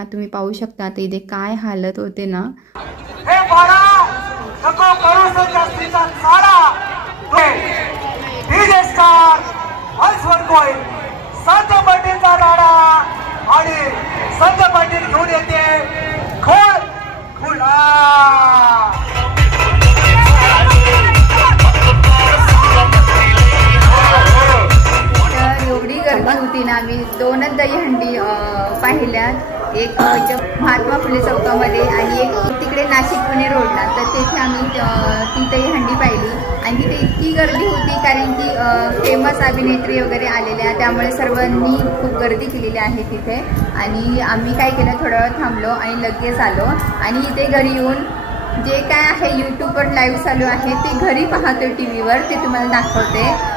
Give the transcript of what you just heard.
तुम्ही पाहू शकता आता इथे काय हालत होते ना। हे बाळा नको करू जास्तीचा साडा डीजे स्टार हर्षवर कोय संत पाटीलचा राडा आणि संत पाटील घेऊन येते खोल खुला। तर एवढी गर्दी होती ना, आम्ही दोनच दहीहंडी पाहिल्यात, एक महात्मा फुले चौकामध्ये आणि एक तिकडे नाशिक पुणे रोडला। तर तिथे आम्ही ती दहीहंडी पाहिली आणि तिथे इतकी गर्दी होती कारण की फेमस अभिनेत्री वगैरे आलेल्या, त्यामुळे सर्वांनी खूप गर्दी केलेली आहे तिथे। आणि आम्ही काय केलं, थोडा वेळ थांबलो आणि लगेच आलो आणि इथे घरी येऊन जे काय आहे यूट्यूबवर लाईव्ह चालू आहे ते घरी पाहतो टी व्हीवर, ते तुम्हाला दाखवते।